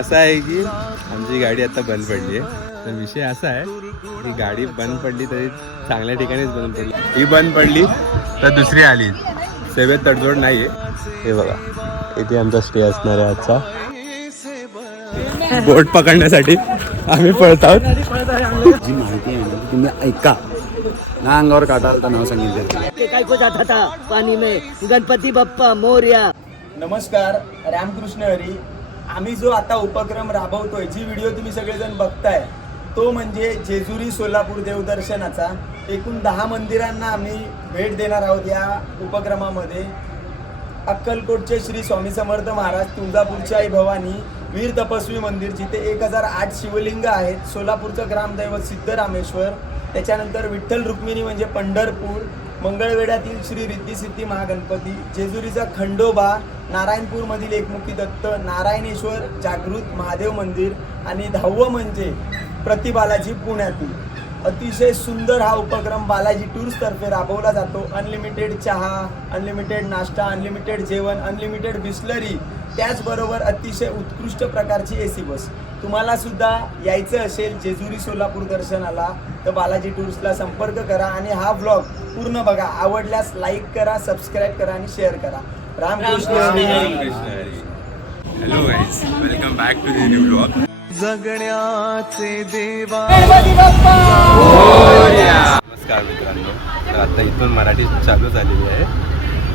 असा आहे की आमची गाडी आता बंद पडली आहे. तर विषय असा आहे की गाडी बंद पडली तरी चांगल्या ठिकाणीच बंद पडली. ही बंद पडली तर दुसरी आली. सेवेत तडजोड नाही आहे. हे बघा इथे आमचा स्टे असणार आहे आजचा. बोट पकडण्यासाठी आम्ही पळत आहोत. जी माहिती आहे ना तुम्ही ऐका ना. अंगावर काटा आलता नाव सांगितलं काय को जाता था पाणी में गणपती बाप्पा मोरया. नमस्कार, रामकृष्ण हरी. आम्ही जो आता उपक्रम राबवतोय, जी व्हिडिओ तुम्ही सगळेजण बघताय, तो म्हणजे जेजुरी सोलापूर देवदर्शनाचा. एकूण 10 मंदिरांना आम्ही भेट देणार आहोत या उपक्रमामध्ये. अक्कलकोटचे श्री स्वामी समर्थ महाराज, तुळजापूरची आई भवानी, वीर तपस्वी मंदिर जिथे 1008 शिवलिंग आहेत, सोलापूरचं ग्रामदैवत सिद्धरामेश्वर, त्याच्यानंतर विठ्ठल रुक्मिणी म्हणजे पंढरपूर, मंगळवेढ्यातील श्री रिद्धी सिद्धी महागणपती, जेजुरीचा खंडोबा, नारायणपूरमधील एकमुखी दत्त, नारायणेश्वर जागृत महादेव मंदिर आणि 10वं म्हणजे प्रतिबालाजी पुण्यातील. अतिशय सुंदर हा उपक्रम बालाजी टूर्सतर्फे राबवला जातो. अनलिमिटेड चहा, अनलिमिटेड नाश्ता, अनलिमिटेड जेवण, अनलिमिटेड बिस्लरी, त्याचबरोबर अतिशय उत्कृष्ट प्रकारची AC बस. तुम्हाला सुद्धा यायचं असेल जेजुरी सोलापूर दर्शनाला तर बालाजी टूर्सला संपर्क करा आणि हा व्लॉग पूर्ण बघा. आवडल्यास लाईक करा, सबस्क्राईब करा आणि शेअर करा. Ramkrishna Hari. Hello guys, welcome back to the new vlog. जगण्याचे देवा. नमस्कार मित्रांनो. तर आता इथून मराठी चालू झालेली आहे.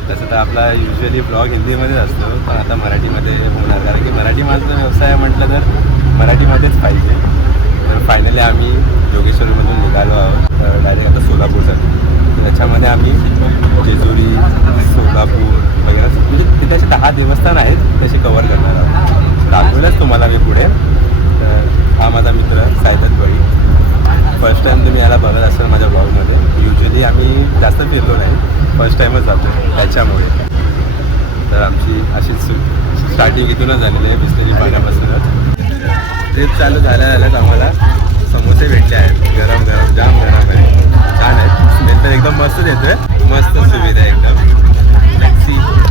तसं तर आपला युजली ब्लॉग हिंदीमध्येच असतो, पण आता मराठीमध्ये होणार, कारण की मराठी माझा व्यवसाय म्हटलं तर मराठीमध्येच पाहिजे. तर फायनली आम्ही जोगेश्वरीमधून निघालो आहोत डायरेक्ट आता सोलापूरसाठी. तर त्याच्यामध्ये आम्ही जेजुरी, सोलापूर वगैरे म्हणजे तिथे असे 10 देवस्थान आहेत तसे कवर करणार आहोत. दाखवेलच तुम्हाला मी पुढे. तर हा माझा मित्र सायदत बळी. फर्स्ट टाईम तुम्ही याला बघत असाल माझ्या ब्लॉगमध्ये. युजली आम्ही जास्त फिरलो नाही, फर्स्ट टाईमच जातो त्याच्यामुळे. तर आमची अशीच स्टार्टिंग इथूनच झालेली आहे, बिस्लेरी पाण्यापासूनच. ट्रिप चालू झाल्याच आम्हाला समोसे भेटले आहेत, गरम गरम, जाम गरम आहे, छान आहेत. स्मेल तर एकदम मस्तच येतोय, मस्त सुविधा आहे एकदम.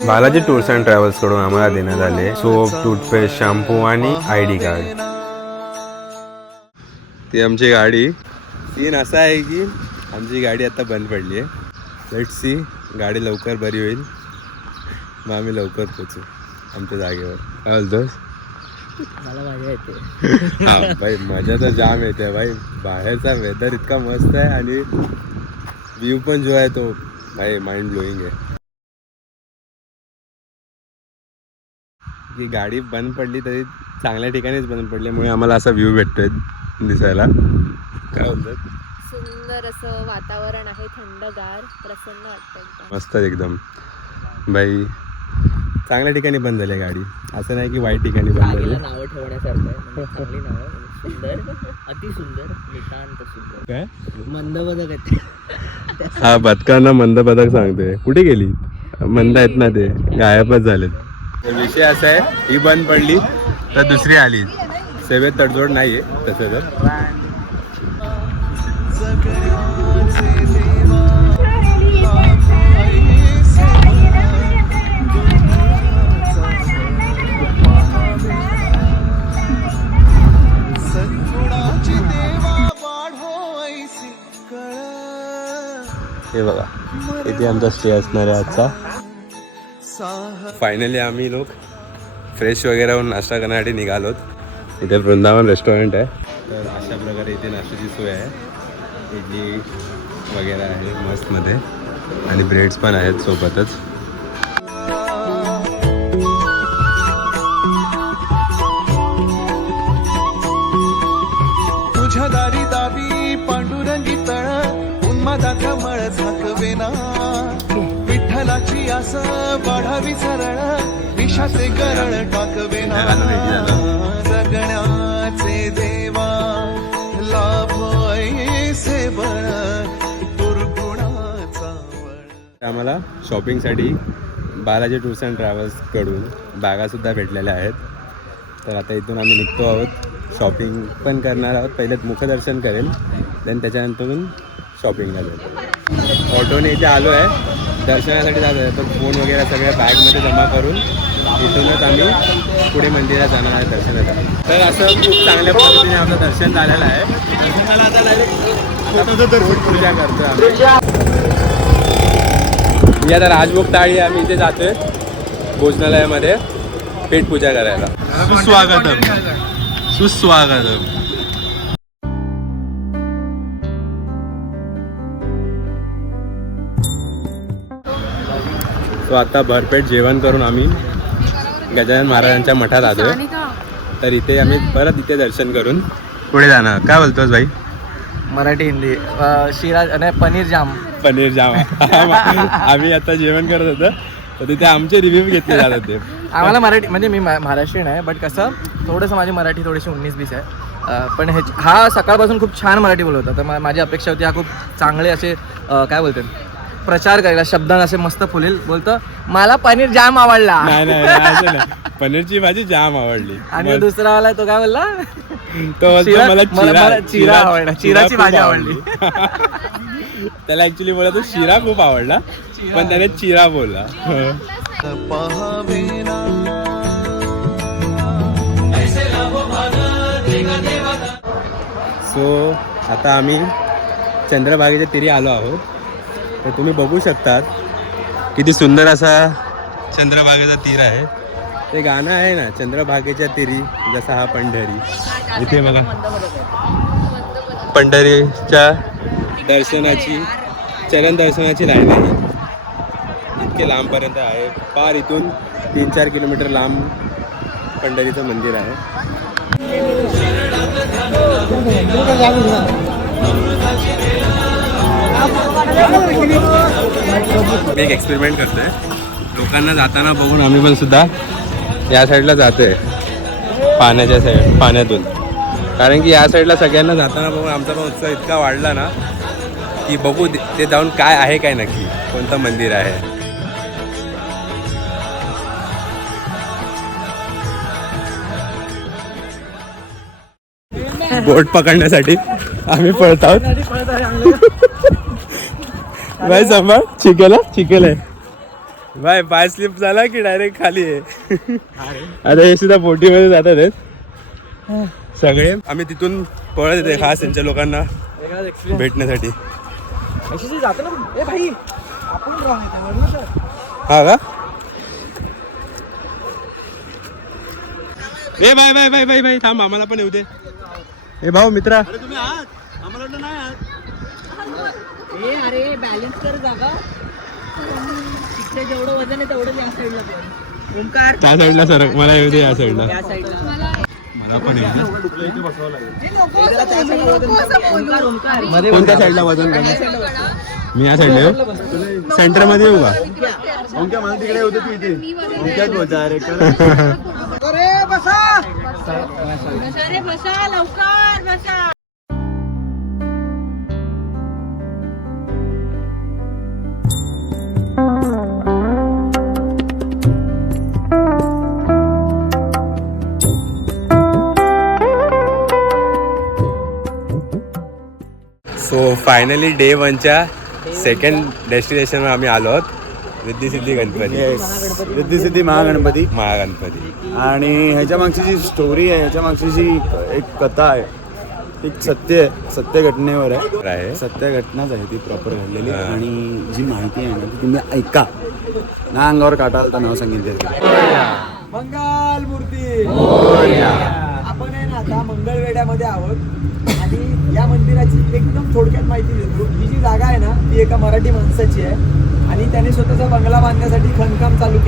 बालाजी टूर्स अँड ट्रॅव्हल्स कडून आम्हाला देण्यात आले सोप, टूथपेस्ट, शॅम्पू आणि ID कार्ड. ती आमची गाडी. सीन असा आहे की आमची गाडी आता बंद पडली आहे. लेट्स सी, गाडी लवकर बरी होईल, मग आम्ही लवकर पोचू आमच्या जागेवर. काय बोलतोस? मला मजा येते. हा भाई, मजा तर जाम येते भाई. बाहेरचा वेदर इतका मस्त आहे आणि व्ह्यू पण जो आहे तो भाई माइंड ब्लोईंग आहे. की गाडी बंद पडली तरी चांगल्या ठिकाणीच बंद पडल्यामुळे आम्हाला असा व्ह्यू भेटतोय दिसायला. काय बोलतात? सुंदर असं वातावरण आहे, थंडगार, प्रसन्न वाटतं. मस्त एकदम भाई. चांगल्या ठिकाणी बंद झाली गाडी, असं नाही की वाईट ठिकाणी बंद झाली. नावं ठेवण्यासारखं आहे, म्हणजे चांगली नावं. सुंदर, अतिसुंदर, नितांत सुंदर. काय मंदबदक आहेत. हा, बदकांना मंद बदक सांगते. कुठे गेली? मंद आहेत ना, ते गायबच झालेत. तर विषय असा आहे, ही बंद पडली तर दुसरी आली. सेवेत तडजोड नाही आहे तसं तर. हे बघा इथे आमचा स्टे असणार आहे आजचा. फायनली आम्ही लोक फ्रेश वगैरे होऊन नाश्ता करण्यासाठी निघालोत. इथे वृंदावन रेस्टॉरंट आहे. तर अशा प्रकारे इथे नाश्त्याची सोय आहे. इडली वगैरे आहे मस्तमध्ये आणि ब्रेड्स पण आहेत सोबतच. तुझ्या दारी दावी पांडुरंगी तळ, उन्मादाचा मळ झाकवेना. विठ्ठलाची आस वाढावी सरळ, विषाचे गरळ टाकवेना. जगण्याचे देवा लाभ ऐसे बळ, दुर्गुणाचा बळ. आम्हाला शॉपिंगसाठी बालाजी टूर्स अँड ट्रॅव्हल्सकडून बॅगासुद्धा भेटलेल्या आहेत. तर आता इथून आम्ही निघतो आहोत. शॉपिंग पण करणार आहोत. पहिले मुखदर्शन करेल, देन त्याच्यानंतरून शॉपिंगला जाईल. ऑटोने इथे आलो आहे, दर्शनासाठी जातो आहे. पण फोन वगैरे सगळ्या बॅगमध्ये जमा करून तिथूनच आम्ही पुढे मंदिरात जाणार आहे दर्शनासाठी. तर असं खूप चांगल्या पद्धतीने आपलं दर्शन झालेलं आहे. दर्शनाला आता डायरेक्ट पूजा करतो आम्ही. मी आता राजभोग ताळी आम्ही इथे जातोय भोजनालयामध्ये पेट पूजा करायला. सुस्वागतम. सो आता भरपेट जेवण करून आम्ही गजानन महाराजांच्या मठात आलोय. तर इथे आम्ही परत इथे दर्शन करून पुढे जाणार. काय बोलतोस भाई? मराठी हिंदी शिरा आणि पनीर जाम. पनीर जाम. आम्ही आता जेवण करत होतो तर तिथे आमचे रिव्ह्यू घेतले जात होते. आम्हाला मराठी म्हणजे मी महाराष्ट्रीयन आहे बट कसं थोडंसं माझी मराठी थोडीशी 19-20 आहे. पण हा सकाळपासून खूप छान मराठी बोलत होता. तर माझी अपेक्षा होती हा खूप चांगले असे काय बोलते प्रचार करायला शब्दांत असे मस्त फुलेल. बोलतं मला पनीर जाम आवडला. नाही असं नाही, पनीरची भाजी जाम आवडली. आणि दुसरा वाला तो काय बोलला तो मला चिरा आवडला. चिराची भाजी आवडली. त्याला ऍक्च्युली बोला तो शिरा खूप आवडला पण त्याने चिरा बोलला. पहावेना सो आता आम्ही चंद्रभागेच्या तीरी आलो आहोत. तर तुम्ही बघू शकतात किती सुंदर असा चंद्रभागेचा तीर आहे. ते गाणं आहे ना चंद्रभागेच्या तीरी जसा हा पंढरी. इथे बघा पंढरीच्या दर्शनाची चरण दर्शनाची लाईन आहे. इतके लांबपर्यंत आहे. पार इथून 3-4 किलोमीटर लांब पंढरीचं मंदिर आहे. मी एक एक्सपेरिमेंट करतोय. लोकांना जाताना बघून आम्ही पण सुद्धा या साईडला जातोय पाण्यातून. कारण की या साईडला सगळ्यांना जाताना बघून आमचा पण उत्साह इतका वाढला ना की बघू ते जाऊन काय आहे काय नक्की कोणतं मंदिर आहे. बोट पकडण्यासाठी आम्ही पळत आहोत. भाई सांभाळ. चिकेल आहे भाई. पाय स्लिप झाला की डायरेक्ट खाली आहे. आता हे सुद्धा बोटीमध्ये जातात आहेत सगळे. आम्ही तिथून पळत येते खास त्यांच्या लोकांना भेटण्यासाठी. हा का? ए बाय थांब आम्हाला पण येऊ दे. ए भाऊ मित्रा अरे बॅलन्स कर जागा. तिकडे जेवढं वजन आहे तेवढं या साईडला पण. ओंकार त्या साईडला सर मला येऊ दे. या साईडला या साईडला मला पण येऊ दे. मध्ये कोणत्या साईडला वजन करणार? मी या साईडला येऊ. सेंटर मध्ये येऊ का? मला तिकडे होतं तू इथे बसा लवकर बसा. सो फायनली डे 1च्या सेकंड डेस्टिनेशनवर आम्ही आलो आहोत. रिद्धी गणपती. रिद्धी महागणपती. आणि ह्याच्या मागची जी स्टोरी आहे ह्याच्या मागची जी एक कथा आहे एक सत्य घटनेवर आहे. सत्य घटनाच आहे ती प्रॉपर घडलेली. आणि जी माहिती आहे ना ती तुम्ही ऐका ना अंगावर काटा आलता नाव सांगितलं. मंगल मूर्ती. आपण आहे ना आता मंगळवेढ्यामध्ये आहोत आणि या मंदिराची एकदम थोडक्यात माहिती देतो. ही जी जागा आहे ना ती एका मराठी माणसाची आहे आणि त्याने स्वतःचा बंगला बांधण्यासाठी खणकाम चालू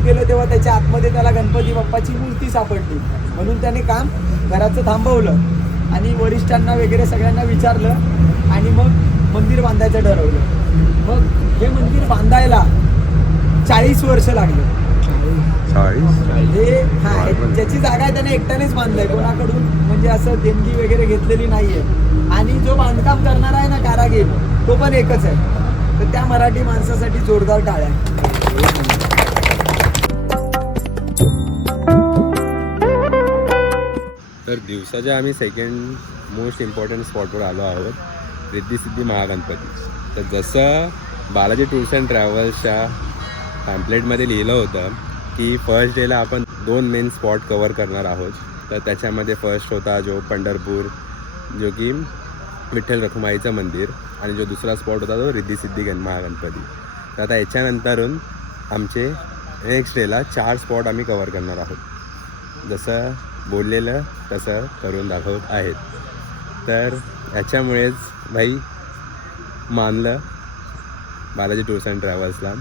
केलं. तेव्हा त्याच्या आतमध्ये त्याला गणपती बाप्पाची मूर्ती सापडली. म्हणून त्याने काम घराचं थांबवलं आणि वरिष्ठांना वगैरे सगळ्यांना विचारलं आणि मग मंदिर बांधायचं ठरवलं. मग हे मंदिर बांधायला 40 वर्ष लागले. ज्याची जागा आहे त्याने एकट्यानेच बांधलंय. कोणाकडून म्हणजे असं देणगी वगैरे घेतलेली नाहीये. आणि जो बांधकाम करणारा आहे ना कारागीर तो पण एकच आहे. तर त्या मराठी माणसासाठी जोरदार टाळ्या. तर दिवसाच्या आम्ही सेकंड मोस्ट इम्पॉर्टंट स्पॉटवर आलो आहोत. रिद्धी महागणपती. तर जसं बालाजी टूर्स अँड ट्रॅव्हल्सच्या पॅम्पलेटमध्ये लिहिलं होतं की फर्स्ट डेला आपण 2 मेन स्पॉट कवर करणार आहोत. तर त्याच्यामध्ये फर्स्ट होता जो पंढरपूर, जो की विठ्ठल रखुमाईचं मंदिर, आणि जो दुसरा स्पॉट होता तो रिद्धी सिद्धी महागणपती. तर आता याच्यानंतरून आमचे नेक्स्ट डेला 4 स्पॉट आम्ही कवर करणार आहोत. जसं बोललेलं तसं करून दाखवत आहेत. तर याच्यामुळेच भाई मानलं बालाजी टूर्स अँड ट्रॅव्हल्सला.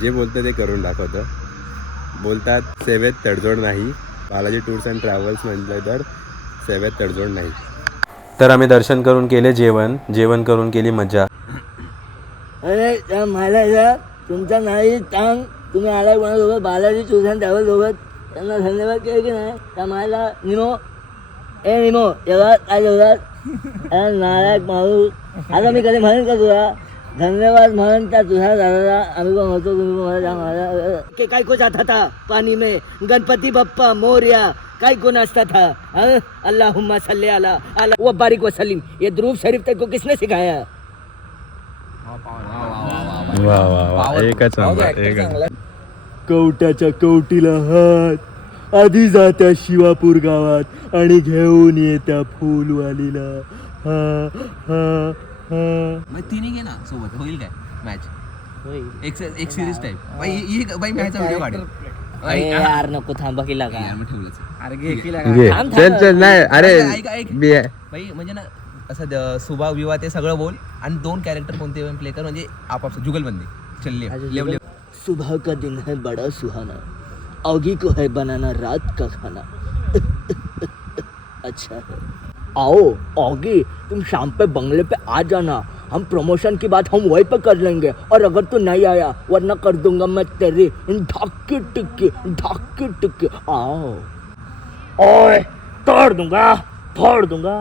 जे बोलतं ते करून दाखवतं. बोलतात सेवेत तडजोड नाही. बालाजी टूर्स अँड ट्रॅव्हल्स म्हटलं तर सेवेत तडजोड नाही. तर आम्ही दर्शन करून केले जेवण करून केली मजा. अरे त्या मला तुमचा नाही सांग, तुम्ही आला कोणासोबत बालाजी टूर्स अँड ट्रॅव्हल्ससोबत, त्यांना धन्यवाद केले की नाही. त्या मला निमो एवढा काय एवढाच नारायण माणूस. आता मी कधी म्हणेन का तुला धन्यवाद म्हणून त्या तुझ्या दादाला आम्ही पण होतो, तुम्ही पण मला के काय को जाता था पानी में, गणपति बप्पा मोरया काय को नाचता था. अल्लाहुम्मा सल्ली अला वो बारिक व सलीम. ये दुरूद शरीफ तेरे को किसने सिखाया? वा वा वा, एकच नंबर, एकच. कवटाच्या कवटीला हात, आधी जात्या शिवापूर गावात आणि घेऊन येत्या फुलवालीला. हा हा हा. तिने घे ना सोबत, होईल काय मॅच? एक सिरीज टाईप बाई मॅचचा व्हिडिओ काढेल. यार नको थांबा की लागा. अरे घे की घे. चल चल, नाही अरे बाई म्हणजे ना असं सुभा विवाह ते सगळं बोल, आणि 2 कॅरेक्टर कोणते पण प्ले कर, म्हणजे आपापसात जुगलबंदी. चल सुबह का दिन है बड़ा सुहाना, औगी को है बनाना रात का खाना. अच्छा है. आओ औगी, तुम शाम पे बंगले पे आ जाना. हम प्रमोशन की बात हम वहीं पे कर लेंगे. और अगर तू नहीं आया वरना कर दूंगा मैं तेरी ढाकी टिक्की. आओ ओए, तोड़ दूंगा.